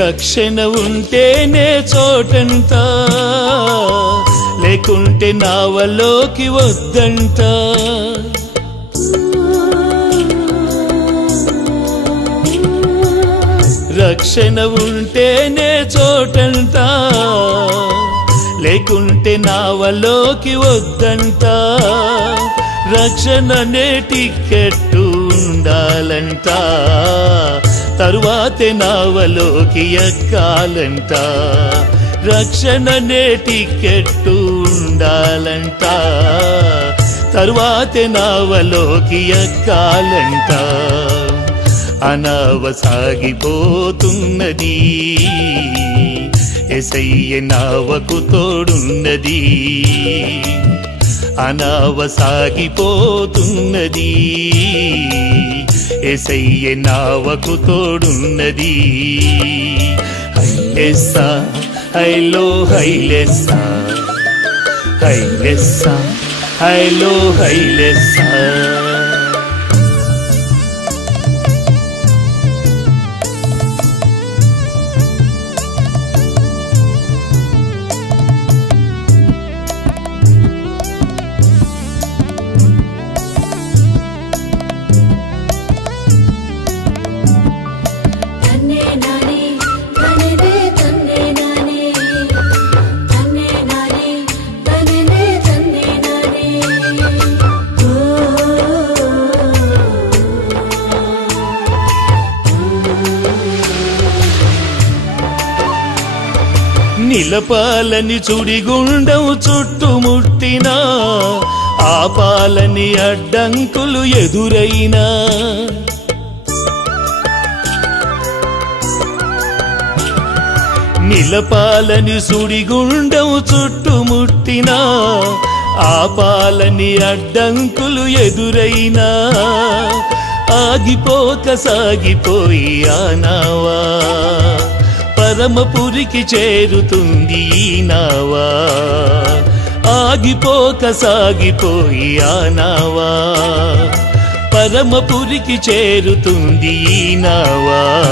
రక్షణ ఉంటేనే చోటంట. లేకుంటే నావలోకి వద్దంట. రక్షణ ఉంటేనే చోటంట. లేకుంటే నావలోకి వద్దంట. రక్షణనే టిక్కెట్టు ఉండాలంట. తరువాతే నావలోకి ఎక్కాలంట. రక్షణనే టిక్కెట్టు ఉండాలంట. తరువాతే నావలోకి ఎక్కాలంట. అనవ సాగిపోతున్నది. ఎసయ్య నావకు తోడున్నది. అనవ సాగిపోతున్నది. ఎసయ్య నావకు తోడున్నది. హైలెస్సా హైలో హైలెస్సా హైలెస్సా హైలో హైలెస్సా పాలని చుడిగుండం చుట్టుముట్టినా ఆపాలని అడ్డంకులు ఎదురైనా. నిలపాలని సుడిగుండం చుట్టుముట్టినా ఆపాలని అడ్డంకులు ఎదురైనా. ఆగిపోక సాగిపోయి ఆనావా పరమపురికి చేరుతుంది ఈ నావా. ఆగిపోక సాగిపోయి నావా. పరమపురికి చేరుతుంది ఈ నావా.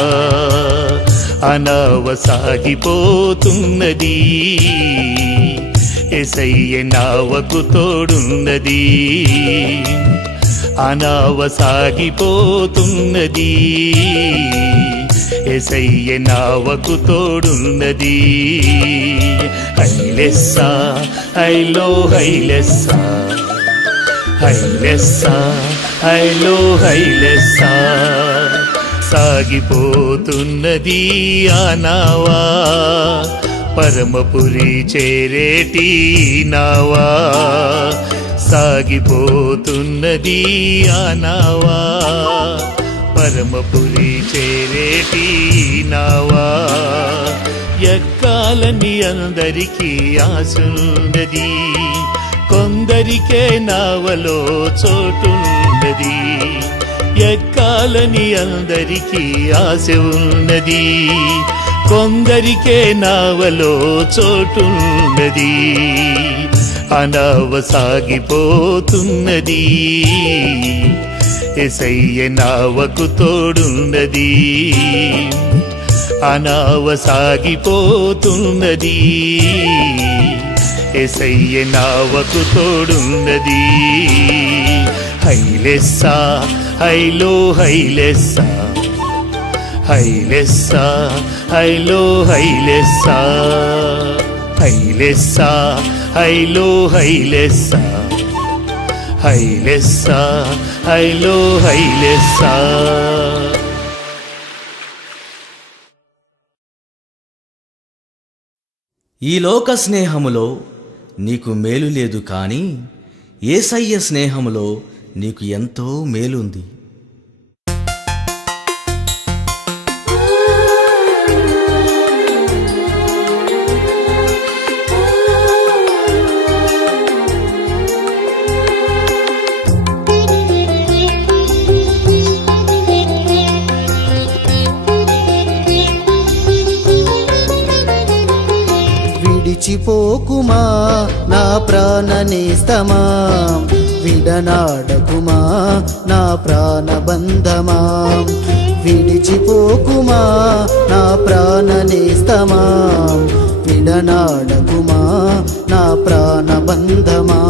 అనావ సాగిపోతున్నది. ఎసయ్య నావకు తోడున్నది. అనావ సాగిపోతున్నది. ఎసయ్య నావకు తోడున్నది. హైలెస్సా హైలో హైలెస్సా హైలెస్సా హైలో హైలెస్సా సాగిపోతున్నది ఆనావా పరమపురి చేరేటి నావా. సాగిపోతున్నది ఆనావా పరమపురి చేరేటి నావా ఎక్కాలని అందరికీ ఆశున్నది కొందరికే నావలో చోటున్నది ఎక్కాలని అందరికీ ఆశ ఉన్నది కొందరికే నావలో చోటున్నది అనవ సాగిపోతున్నది ఎసయ్య నావకు తోడున్నది. అనావ సాగిపోతున్నది ఎసయ్య నావకు తోడున్నది. హైలెస్సా హైలో హైలెస్సా. హైలెస్సా హైలో హైలెస్సా. హైలెస్సా హైలో హైలెస్సా. హైలెస్సా హైలో హైలెస్సా ఈ లోక స్నేహములో నీకు మేలు లేదు కానీ ఏసయ్య స్నేహములో నీకు ఎంతో మేలుంది. విడిచిపోకుమా? నా ప్రాణనేస్తమా? విడనాడకుమా? నా ప్రాణబంధమా? విడిచిపోకుమా? నా ప్రాణనేస్తమా? విడనాడకుమా? నా ప్రాణబంధమా?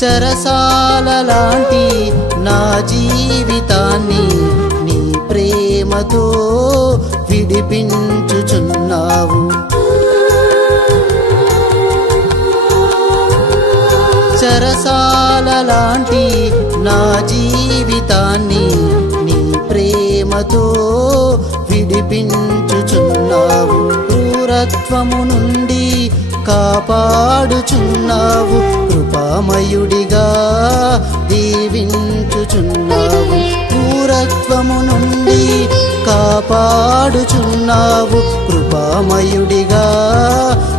చరసాల లాంటి నా జీవితాన్ని నీ ప్రేమతో విడిపించుచున్నావు. చెరసాల లాంటి నా జీవితాన్ని నీ ప్రేమతో విడిపించుచున్నావు. క్రూరత్వము నుండి కాపాడుచున్నావు కృపామయుడిగా దీవించుచున్నావు. పూరత్వము నుండి కాపాడుచున్నావు కృపామయుడిగా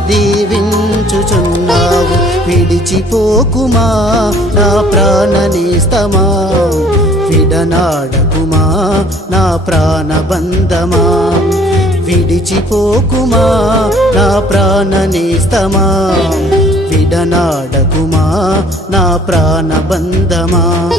దీవించుచున్నావు. విడిచిపోకుమా నా ప్రాణనేస్తమా? విడనాడకుమా నా ప్రాణబంధమా? విడిచిపోకుమా? నా ప్రాణనేస్తమా? విడనాడకుమా? నా ప్రాణబంధమా?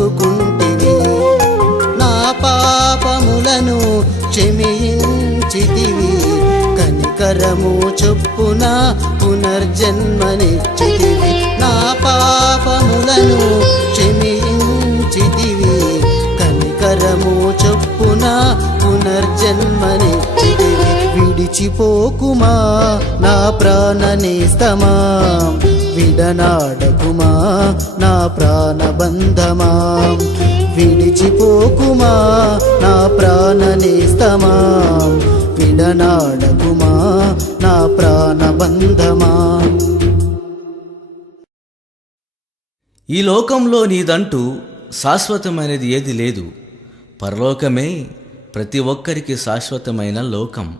చెక్కుకుంటివి నా పాపములను క్షమించితివి. కనికరము చొప్పున పునర్జన్మనిచ్చితివి. నా పాపములను క్షమించితివి. కనికరము చొప్పున పునర్జన్మనిచ్చితివి. విడిచిపోకుమా నా ప్రాణనేస్తమా? విడనాడకుమా? నా ప్రాణబంధమా? విడిచిపోకుమా? నా ప్రాణనేస్తమా? విడనాడకుమా? నా ప్రాణబంధమా? ఈ లోకంలో నీదంటూ శాశ్వతమైనది ఏది లేదు. పరలోకమే ప్రతి ఒక్కరికి శాశ్వతమైన లోకం.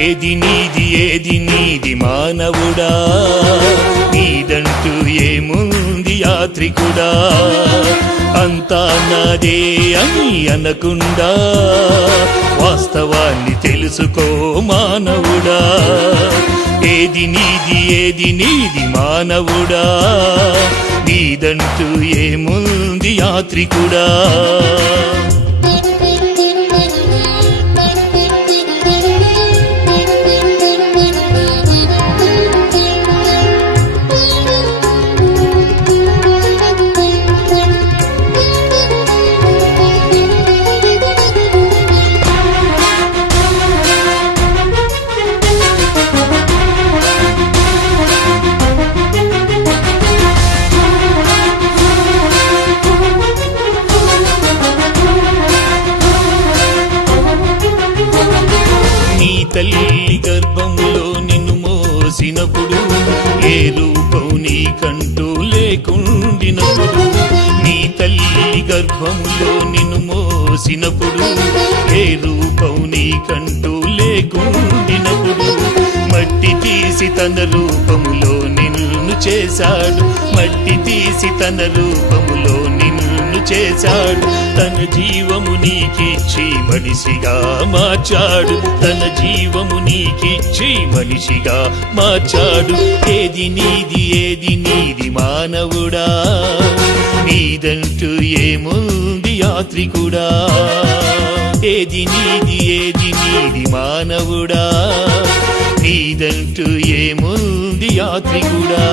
ఏది నీది ఏది నీది మానవుడా? నీదంటూ ఏముంది యాత్రికుడా? అంతా నాదే అని అనకుండా వాస్తవాన్ని తెలుసుకో మానవుడా. ఏది నీది ఏది నీది మానవుడా? నీదంటూ ఏముంది యాత్రికుడా? గర్భములో నిన్ను మోసినప్పుడు ఏ రూపం నీకంటూ లేకుండినప్పుడు? మట్టి తీసి తన రూపములో నిన్ను చేశాడు. మట్టి తీసి తన రూపములో నిన్ను చేశాడు. తన జీవము నీకిచ్చి మనిషిగా మార్చాడు. తన జీవము నీకిచ్చి మనిషిగా మార్చాడు. ఏది నీది ఏది నీది మానవుడా? నీదంటూ ఏముంది యాత్రికుడా ఏది నీది ఏది నీది మానవుడా? నీదంటూ ఏముంది యాత్రికుడా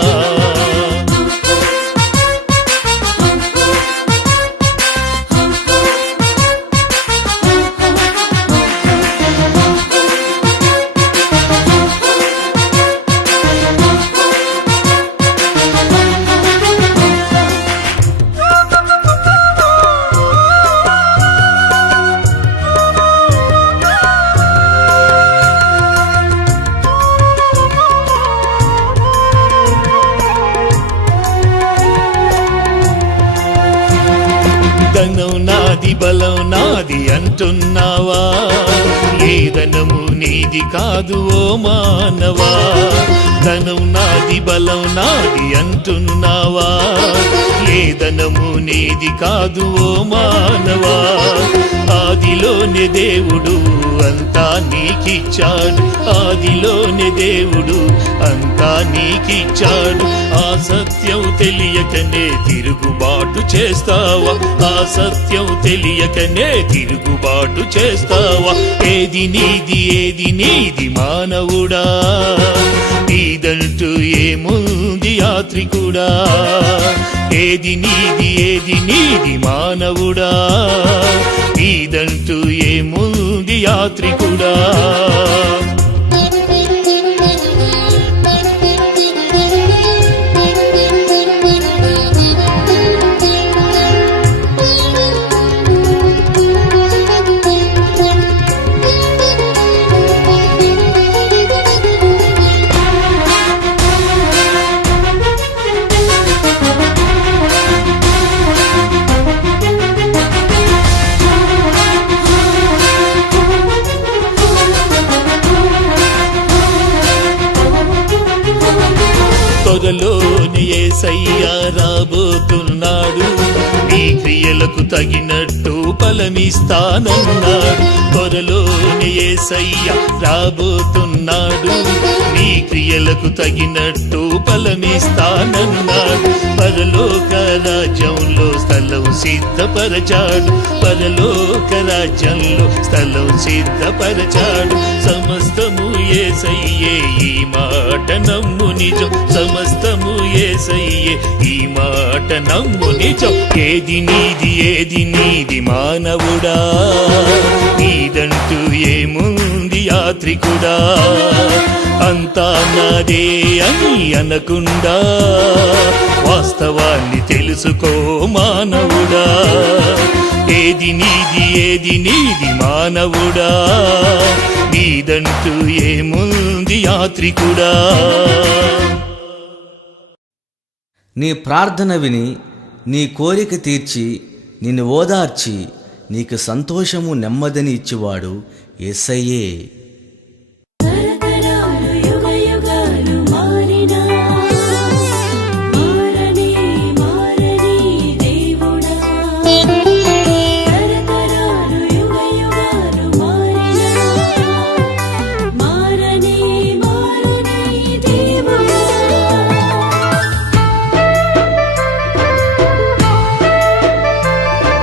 నాది బలం నాది అంటున్నావా? ఏదనము నీది కాదు ఓ మానవా? ధనం నాది బలం నాది అంటున్నావా? ఏదనము నీది కాదు ఓ మానవా? ఆదిలోని దేవుడు అంతా నీకిచ్చాడు. ఆదిలోని దేవుడు అంతా నీకిచ్చాడు. ఆ సత్యం తెలియకనే తిరుగుబాటు చేస్తావా? ఆ సత్యం తెలియకనే తిరుగుబాటు చేస్తావా? ఏది నీది ఏది నీది మానవుడా? నీదంటూ ఏముంది యాత్రికుడా? ఏది నీది ఏది నీది మానవుడా? నీదంటూ ఏముంది యాత్రికుడా. తగినట్టు ఫలమిస్తానన్నాడు. త్వరలోని ఏసయ్య రాబోతున్నాడు. నీ క్రియలకు తగినట్టు ఫలమిస్తానన్నాడు. పరలోక రాజ్యంలో స్థలం సిద్ధపరచాడు. పరలోక రాజ్యంలో స్థలం సిద్ధపరచాడు. సమస్తం ఏసయ్యే ఈ మాట నమ్ము నిజం. సమస్తము ఏసయ్యే ఈ మాట నమ్ము నిజం. ఏది నీది ఏది నీది మానవుడా? నీదంటూ ఏముంది యాత్రికుడా? అంతా నాదే అని అనకుండా వాస్తవాన్ని తెలుసుకో మానవుడా. ఏది నీది ఏది నీది మానవుడా. నీదంటూ ఏముంది యాత్రికుడా. నీ ప్రార్థన విని నీ కోరిక తీర్చి నిన్ను ఓదార్చి నీకు సంతోషము నెమ్మదిని ఇచ్చేవాడు ఎస్సయ్యే